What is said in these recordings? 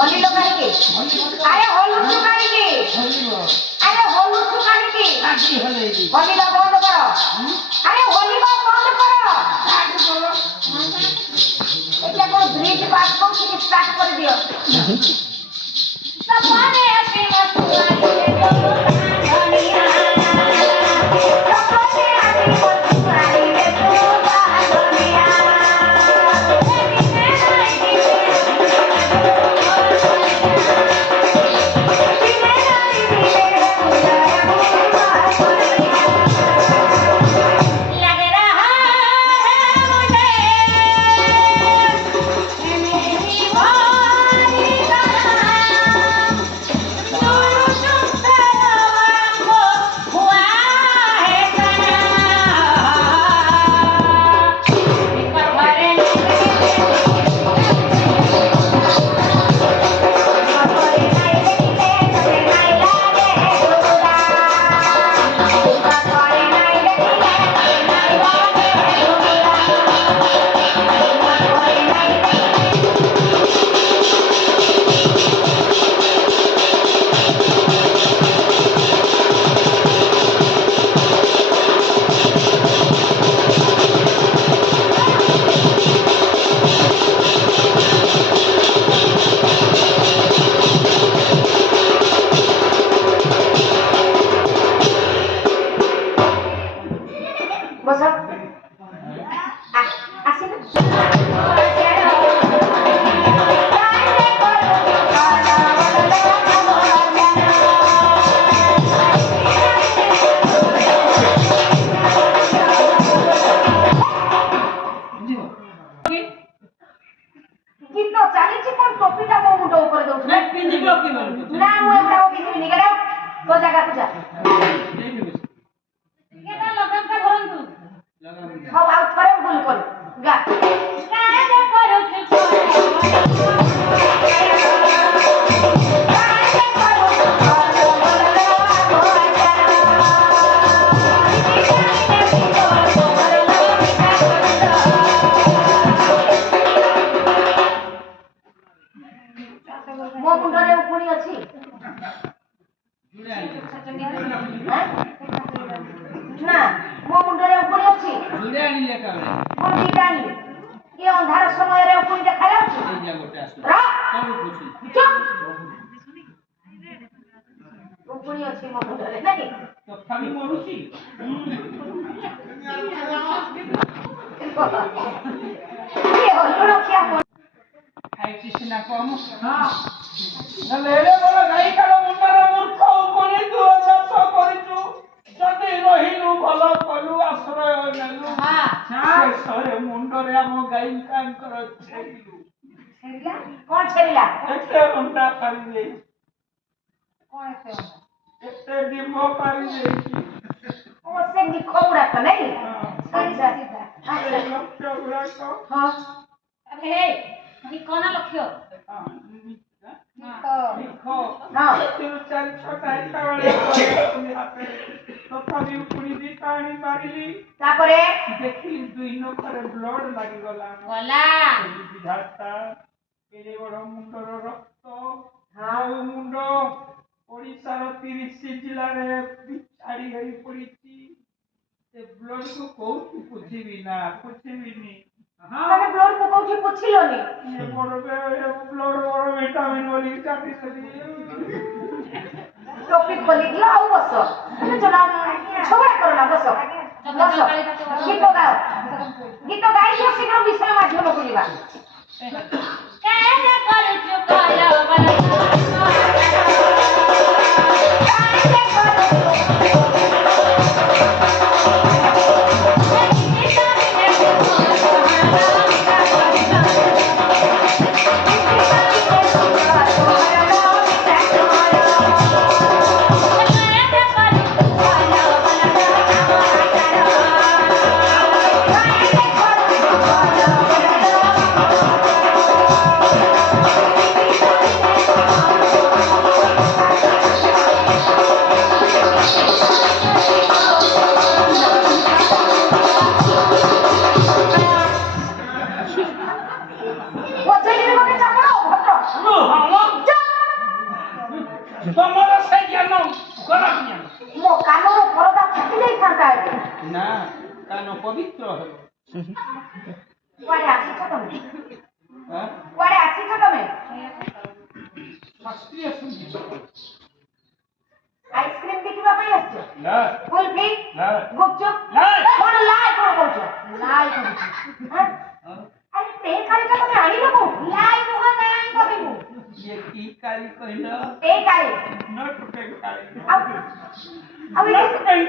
होली लो काहे के अरे होलू छु काहे के अरे होलू छु काहे के होली लो बंद करो अरे होली लो बंद करो এটা কোন ব্রিজ বাস কোন থেকে স্টার্ট করে দিও সপনে আসে মস্তুয়ারি রে দুনিয়া সপনে আসে মস্তুয়ারি রে দুনিয়া ତମର ସେ ଜ୍ଞାନ ଖରାପ ଜ୍ଞାନ ମୋ କାନର ପରଦା ଫାଟି ଯାଇଥାନ୍ତା ଏବେ। ନା କାନ ପବିତ୍ର ହେବ କୁଆଡେ ଆସିଛ ତମେ? ଆଁ? କୁଆଡେ ଆସିଛ ତମେ? ଶାସ୍ତ୍ରୀୟ ସଙ୍ଗୀତ ଆଇସ୍କ୍ରିମ ଦେଖିବା ପାଇଁ ଆସିଛ? ନା କୁଲଫି? ନା ଗୁପଚୁପ? ନାଇଁ। କଣ ଲାଇ କଣ କହୁଛ? ଲାଇ କହୁଛ? ଆରେ ସେ କାଳିଟା ତମେ ଆଣିଲ କୋଉଠୁ? ଲାଇ ନୁହଁ ନାଇଁ କହିବୁ। ଇଏ କି କାଳି କହିଲ ଏ କାଳି ନଟ କାଳି ଆଉ ନଟ କାଳି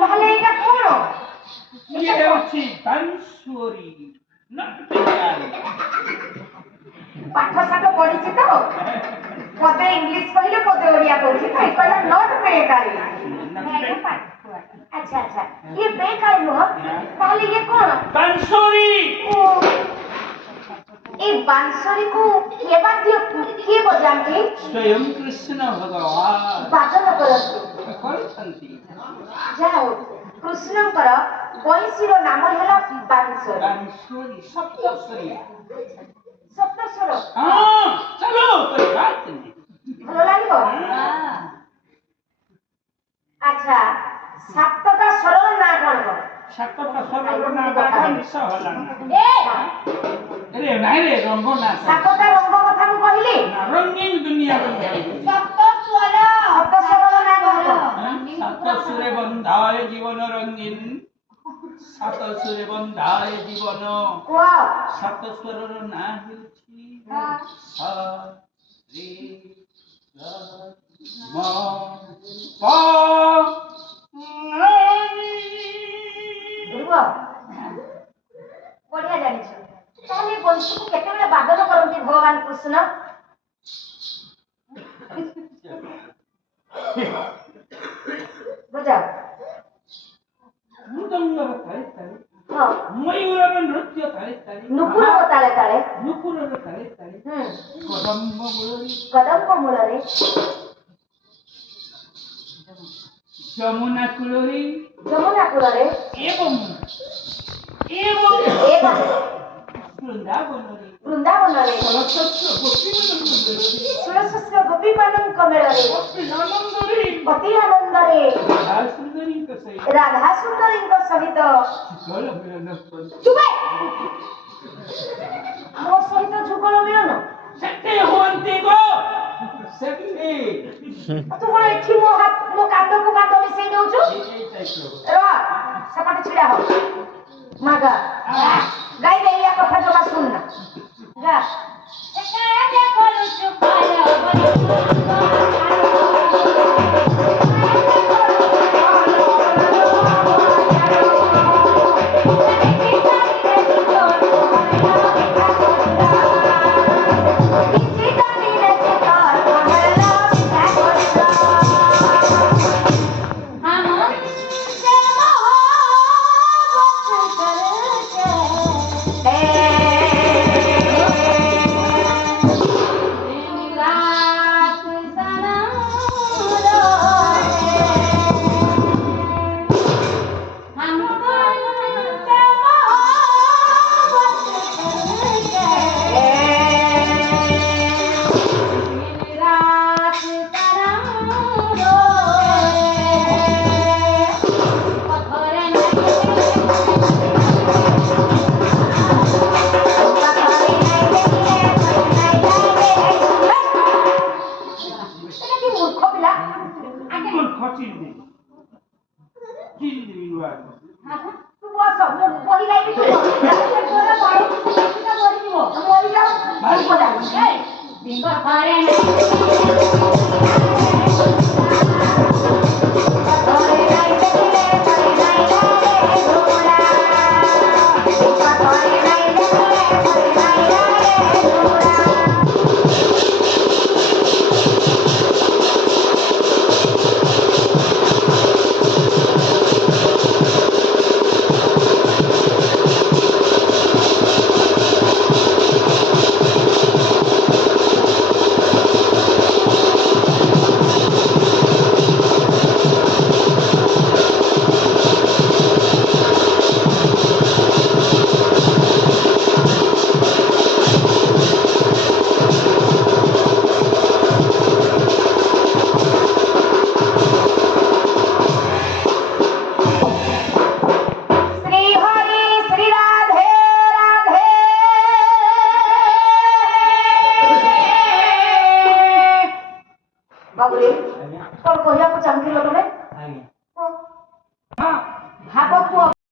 ତାହେଲେ ଏଇଟା କଣ? ଇଏ ହେଉଛି ବାଂଶୁରୀ ନଟ କାଳି ପାଠ ସାଠ ପଢିଛି ତ ପଦେ ଇଂଲିଶ କହିଲେ ପଦେ ଓଡିଆ କହୁଛି ତ କହିଲା ନଟ ବେକାରୀ। ଆଚ୍ଛା ଆଚ୍ଛା ଇଏ ବେକାରୀ ନୁହଁ ତାହେଲେ ଇଏ କଣ? ବାଂଶୁରୀ ଏ ବାଂଶୁରୀକୁ କିଏ ବଜାନ୍ତି? ସ୍ୱୟଂ କୃଷ୍ଣ ଭଗବାନ ବାଦନ କରନ୍ତି। କରୁଛନ୍ତି ଯାହା ହଉ କୃଷ୍ଣଙ୍କର ବଂଶୀର ନାମ ହେଲା ବାଂଶୁରୀ। ବାଂଶୁରୀ ସପ୍ତସ୍ୱରୀ ସପ୍ତସ୍ୱର ହଁ ଚାଲୁ ଭଲ ଲାଗିବ? ଆଚ୍ଛା ସାତଟା ସ୍ୱରର ନାଁ କଣ କଣ? ସାତଟା ସ୍ୱରର ନାଁ ବାଘାଂଶ ହେଲା ଏ ରେ ନାଇଁ ରେ ରଙ୍ଗ ନା ସାତଟା ରଙ୍ଗ କଥା ମୁଁ କହିଲି। ରଙ୍ଗୀନ ଦୁନିଆ ସପ୍ତସ୍ୱରର ନାଁ କଣ କଣ? ସାତ ସୁରେ ବନ୍ଧାଏ ଜୀବନ ରଙ୍ଗୀନ ସାତ ସୁରେ ବନ୍ଧାଏ ଜୀବନ କୁହ। ସାତ ସ୍ୱରର ନାଁ ହେଉଛି ସା ରେ ଗ ମ ପ ରୁହ ବଢିଆ ଜାଣିଛ। ତାହେଲେ ବଂଶୀକୁ କେତେବେଳେ ବାଦନ କରନ୍ତି ଭଗବାନ କୃଷ୍ଣ? ବୁଝାଅ। ମୃଦଙ୍ଗର ତାଳେ ତାଳେ ହଁ ମୟୂରର ନୃତ୍ୟ ତାଳେ ତାଳେ ନୁପୁରର ତାଳେ ତାଳେ ନୁପୁରର ତାଳେ ତାଳେ କଦମ୍ବ ମୂଳରେ କଦମ୍ବ ମୂଳରେ ଯମୁନା କୂଳରେ ଯମୁନା କୂଳରେ ଏବଂ ବୃନ୍ଦାବନରେ ବୃନ୍ଦାବନରେ ଷୋଳଶସ୍ର ଗୋପୀମାନଙ୍କ ମେଳରେ ଅତି ଆନନ୍ଦରେ ରାଧା ସୁନ୍ଦରୀଙ୍କ ସହିତ ଚୁପେ! ମୋ ସହିତ ଯୁଗଳ ମିଳନ ତୁ କଣ ଏଠି ମୋ କାନ୍ଦକୁ କାନ୍ଦ ମିଶେଇ ଦଉଛୁ? ସେପଟେ ଛିଡା ହ ମାଗା ଗାଇ ଦେଇ କଥା ଜମା ଶୁଣନା ଗା Hey,